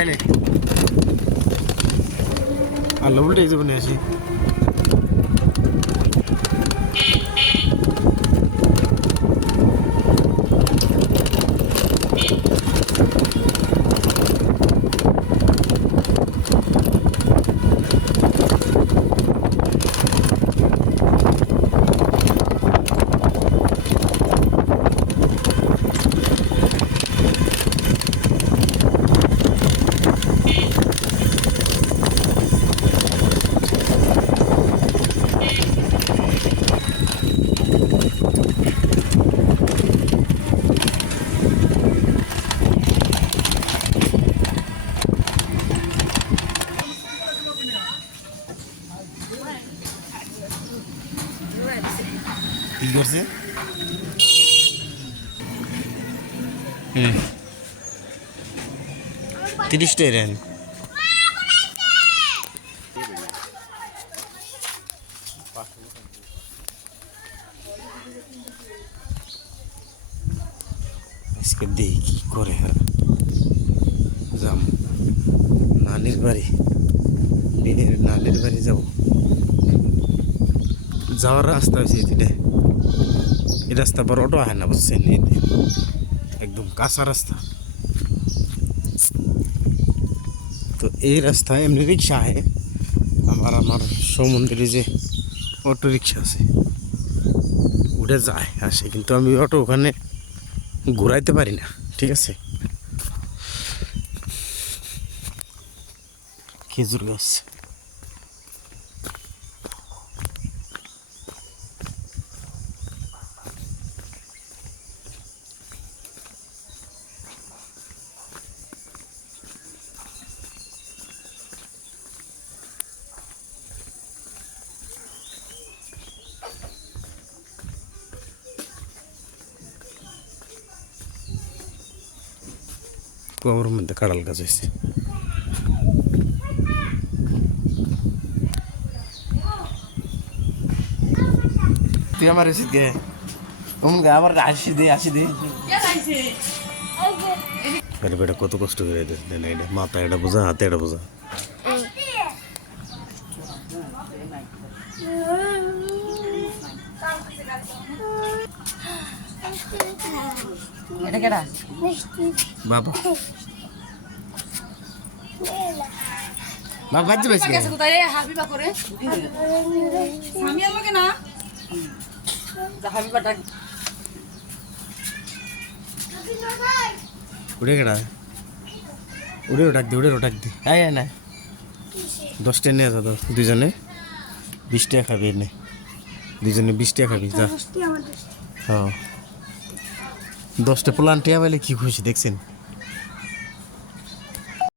জানে আল্লাহ উল্টে জীবনে আসি কি করছে 30 টাকা রেন আজকে দেখি কি করে যাম নানির বাড়ি নানির বাড়ি যাব যাওয়ার রাস্তা হয়েছে এদিকে এই রাস্তা পর অটো আহে না বুঝছেন একদম কাঁচা রাস্তা তো এই রাস্তায় এমনি রিক্সা আহে আমার সমুদ্রে যে অটো রিক্সা আছে উঠে যায় আসে কিন্তু আমি অটো ওখানে ঘুরাইতে পারি না ঠিক আছে খেজুর গাছ কুয়ার মধ্যে কাঁড়াল গাছ হয়েছে তুই আমার এসে গে আবার আসি দে বেটা কত কষ্ট করে দেন এটা মাথা এটা বোঝা হাতে এটা বোঝা বাবা বাবা বাজে বেশি গেছে কোথায় হাবিবা করে সামিয়ার লগে না যা হাবিবাটা উড়ে গেড়া উড়ে ডাক দি আয় না 10 টাকা নিয়ে যা দুজনে 20 টাকা খাবি এনে দুজনে 20 টাকা খাবি যা হ্যাঁ 10টা প্লান্ট টিয়া পাইলে কি খুশি দেখছেন